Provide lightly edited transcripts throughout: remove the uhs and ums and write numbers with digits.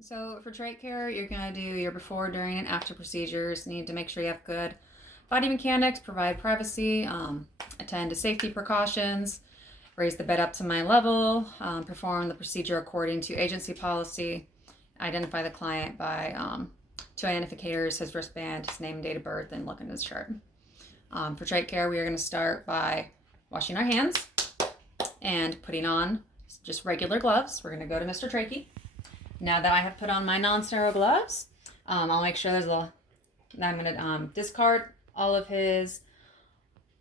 So for trach care, you're going to do your before, during, and after procedures. You need to make sure you have good body mechanics, provide privacy, attend to safety precautions, raise the bed up to my level, perform the procedure according to agency policy, identify the client by two identifiers, his wristband, his name and date of birth, and look in his chart. For trach care, we are going to start by washing our hands and putting on just regular gloves. We're going to go to Mr. Trachey. Now that I have put on my non-sterile gloves, I'll make sure I'm going to discard all of his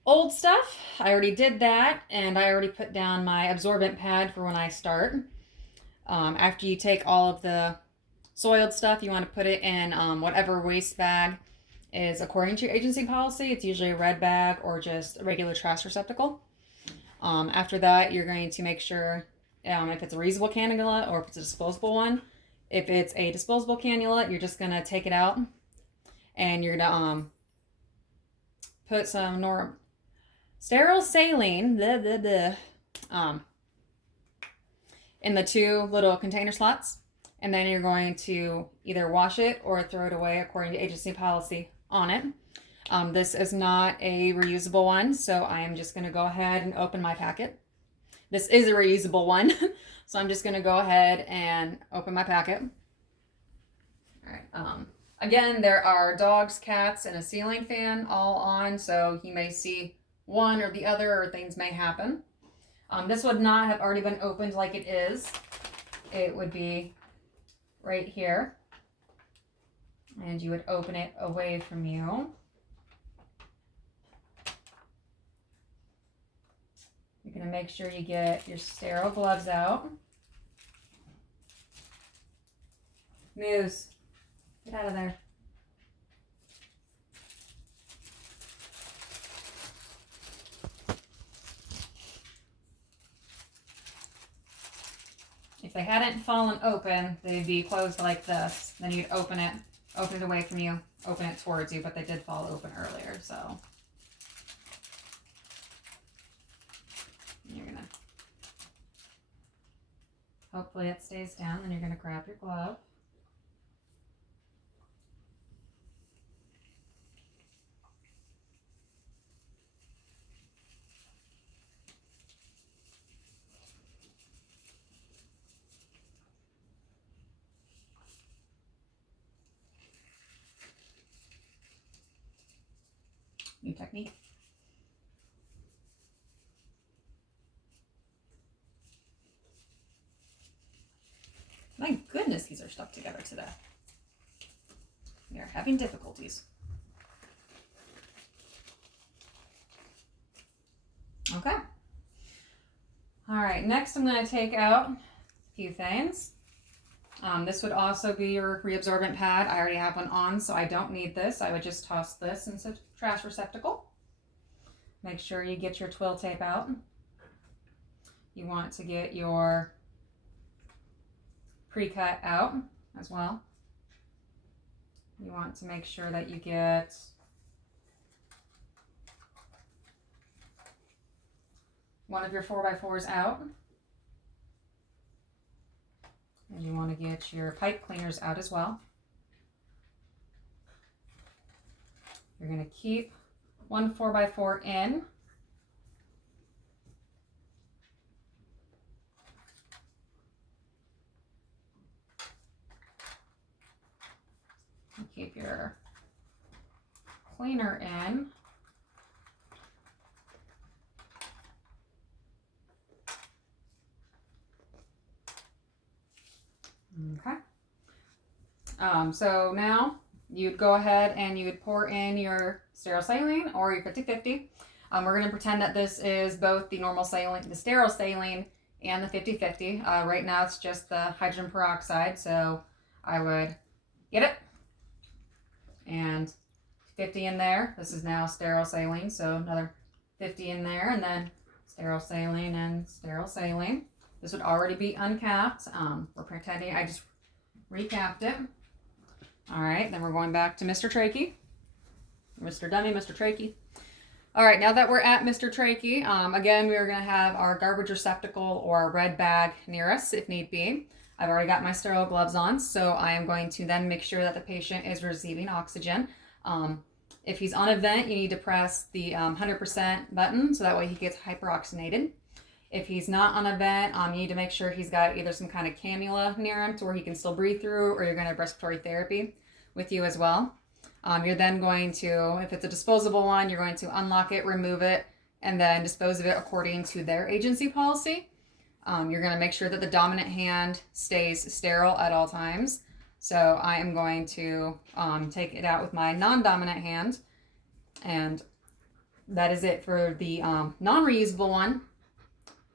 old stuff. I already did that, and I already put down my absorbent pad for when I start. After you take all of the soiled stuff, you want to put it in whatever waste bag is according to your agency policy. It's usually a red bag or just a regular trash receptacle. After that, you're going to make sure if it's a reusable cannula or if it's a disposable one. If it's a disposable cannula, you're just going to take it out and you're going to put some sterile saline in the two little container slots. And then you're going to either wash it or throw it away according to agency policy on it. This is not a reusable one, so I am just going to go ahead and open my packet. This is a reusable one, so I'm just going to go ahead and open my packet. All right. Again, there are dogs, cats, and a ceiling fan all on, so you may see one or the other, or things may happen. This would not have already been opened like it is. It would be right here, and you would open it away from you. You're going to make sure you get your sterile gloves out. Moose, get out of there. If they hadn't fallen open, they'd be closed like this. Then you'd open it away from you, open it towards you, but they did fall open earlier, so. You're gonna, hopefully it stays down, then you're gonna grab your glove. New technique. My goodness, these are stuck together today. We are having difficulties. Okay. All right, next I'm going to take out a few things. This would also be your reabsorbent pad. I already have one on, so I don't need this. I would just toss this into the trash receptacle. Make sure you get your twill tape out. You want to get your pre-cut out as well. You want to make sure that you get one of your 4x4s out. And you want to get your pipe cleaners out as well. You're going to keep one 4x4 in. And keep your cleaner in. Okay. So now you'd go ahead and you would pour in your sterile saline or your 50-50. We're going to pretend that this is both the normal saline, the sterile saline, and the 50-50. Right now it's just the hydrogen peroxide, so I would get it and 50 in there. This is now sterile saline, so another 50 in there, and then sterile saline and sterile saline. This would already be uncapped. We're pretending I just recapped it. All right, then we're going back to Mr. Trachey. Mr. Dummy, Mr. Trachey. All right, now that we're at Mr. Trachey, again, we are going to have our garbage receptacle or red bag near us if need be. I've already got my sterile gloves on, so I am going to then make sure that the patient is receiving oxygen. If he's on a vent, you need to press the 100% button so that way he gets hyperoxygenated. If he's not on a vent, you need to make sure he's got either some kind of cannula near him to where he can still breathe through, or you're going to have respiratory therapy with you as well. You're then going to, if it's a disposable one, you're going to unlock it, remove it, and then dispose of it according to their agency policy. You're going to make sure that the dominant hand stays sterile at all times. So I am going to take it out with my non-dominant hand, and that is it for the non-reusable one.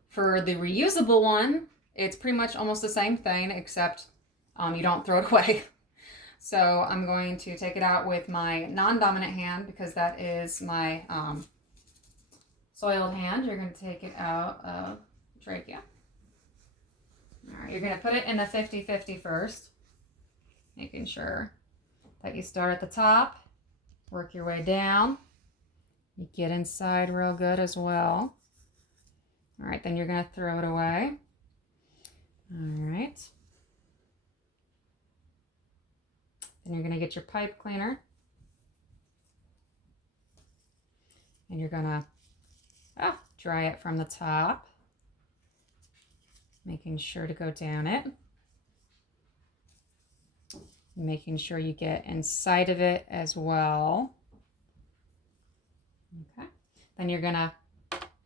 For the reusable one, it's pretty much almost the same thing, except you don't throw it away. So I'm going to take it out with my non-dominant hand because that is my soiled hand. You're going to take it out of trachea. All right, you're going to put it in a 50-50 first, making sure that you start at the top, work your way down. You get inside real good as well. All right, then you're going to throw it away. All right. Then you're going to get your pipe cleaner. And you're going to dry it from the top, making sure to go down it. Making sure you get inside of it as well. Okay. Then you're going to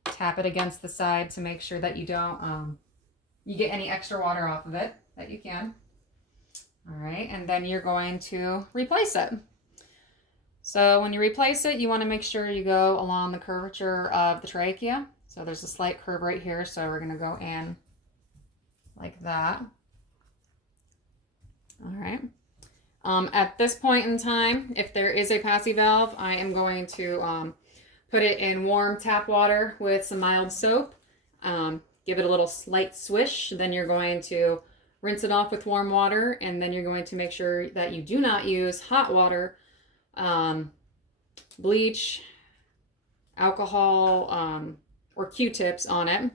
tap it against the side to make sure that you don't, you get any extra water off of it that you can. All right, and then you're going to replace it. So when you replace it, you want to make sure you go along the curvature of the trachea. So there's a slight curve right here, so we're going to go in like that. All right. At this point in time, if there is a passy valve, I am going to put it in warm tap water with some mild soap. Give it a little slight swish. Then you're going to rinse it off with warm water, and then you're going to make sure that you do not use hot water, bleach, alcohol, or Q-tips on it.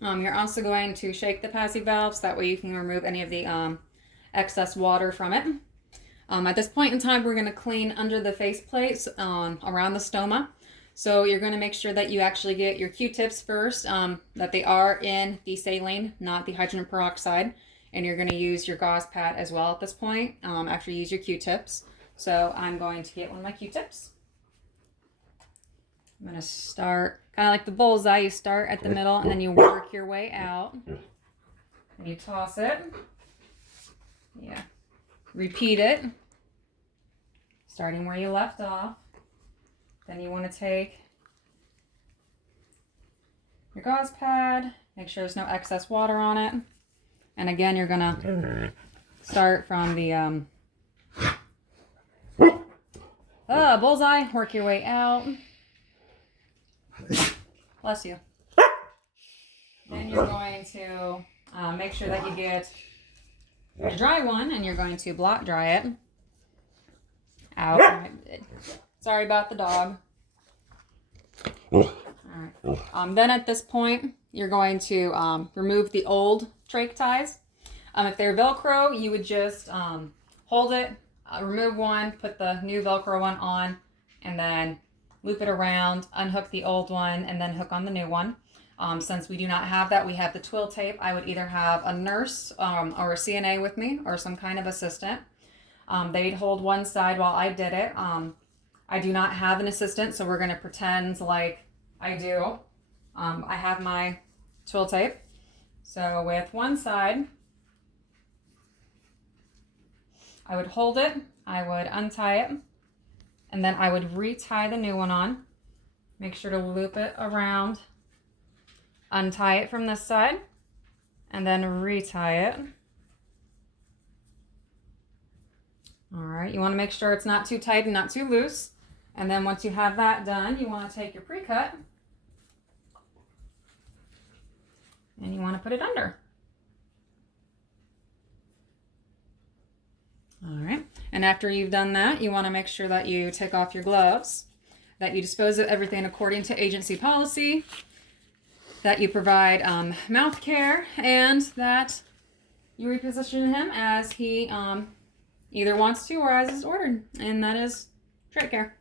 You're also going to shake the passy valve so that way you can remove any of the excess water from it. At this point in time, we're going to clean under the faceplates around the stoma. So you're going to make sure that you actually get your Q-tips first, that they are in the saline, not the hydrogen peroxide. And you're going to use your gauze pad as well at this point after you use your Q-tips. So I'm going to get one of my Q-tips. I'm going to start kind of like the bullseye. You start at the middle and then you work your way out. And you toss it. Yeah. Repeat it. Starting where you left off. Then you want to take your gauze pad, make sure there's no excess water on it. And again, you're going to start from the bullseye, work your way out. Bless you. Then you're going to make sure that you get a dry one, and you're going to blot dry it out. Sorry about the dog. All right. Then at this point, you're going to remove the old trach ties. If they're Velcro, you would just hold it, remove one, put the new Velcro one on, and then loop it around, unhook the old one, and then hook on the new one. Since we do not have that, we have the twill tape. I would either have a nurse or a CNA with me or some kind of assistant. They'd hold one side while I did it. I do not have an assistant, so we're going to pretend like I do. I have my twill tape. So with one side, I would hold it, I would untie it, and then I would retie the new one on. Make sure to loop it around, untie it from this side, and then retie it. All right, you want to make sure it's not too tight and not too loose. And then once you have that done, you want to take your pre-cut and you want to put it under. All right, and after you've done that, you want to make sure that you take off your gloves, that you dispose of everything according to agency policy, that you provide mouth care, and that you reposition him as he either wants to or as is ordered, and that is Trach care.